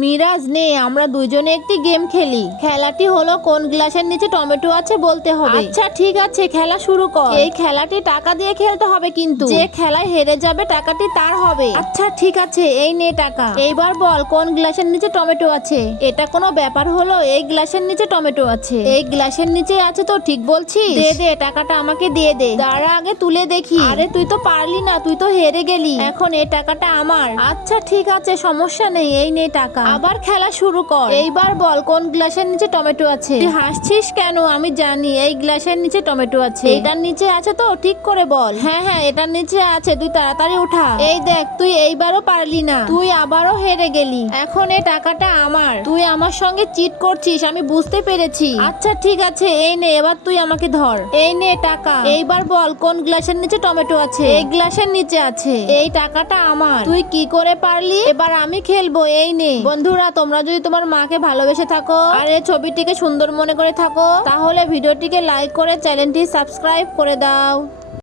মিরাজ নে আমরা দুইজনে একটি গেম খেলি। খেলাটি হলো কোন গ্লাসের নিচে টমেটো আছে বলতে হবে। আচ্ছা ঠিক আছে, খেলা শুরু কর। এই খেলাটি টাকা দিয়ে খেলতে হবে, কিন্তু যে খেলায় হেরে যাবে টাকাটি তার হবে। আচ্ছা ঠিক আছে, এই নে টাকা। এইবার বল কোন গ্লাসের নিচে টমেটো আছে। এটা কোনো ব্যাপার হলো? এই গ্লাসের নিচে টমেটো আছে। এই গ্লাসের নিচে আছে তো ঠিক বলছিস? দে দে টাকাটা আমাকে দিয়ে দে। দাঁড়া আগে তুলে দেখি। আরে তুই তো পারলি না, তুই তো হেরে গেলি। এখন এই টাকাটা আমার। আচ্ছা ঠিক আছে, সমস্যা নেই, এই নে টাকা। আবার খেলা শুরু কর। এইবার বল কোন গ্লাসের নিচে টমেটো আছে। তুই হাসছিস কেন? আমি জানি এই গ্লাসের নিচে টমেটো আছে। এটার নিচে আছে তো ঠিক করে বল। হ্যাঁ হ্যাঁ এটার নিচে আছে, তুই তাড়াতাড়ি উঠা। এই দেখ তুই এইবারও পারলি না, তুই আবারও হেরে গেলি। এখন এই টাকাটা আমার। তুই আমার সঙ্গে চিট করছিস, আমি বুঝতে পেরেছি। আচ্ছা ঠিক আছে, এই নে এবার তুই আমাকে ধর। এই নে টাকা। এইবার বল কোন গ্লাসের নিচে টমেটো আছে। এই গ্লাসের নিচে আছে। এই টাকাটা আমার। তুই কি করে পারলি? এবার আমি খেলবো, এই নে। বন্ধুরা তোমরা যদি তোমার মাকে ভালোবেসে থাকো আর এই ছবিটিকে সুন্দর মনে করে থাকো, তাহলে ভিডিওটিকে লাইক করে চ্যানেলটি সাবস্ক্রাইব করে দাও।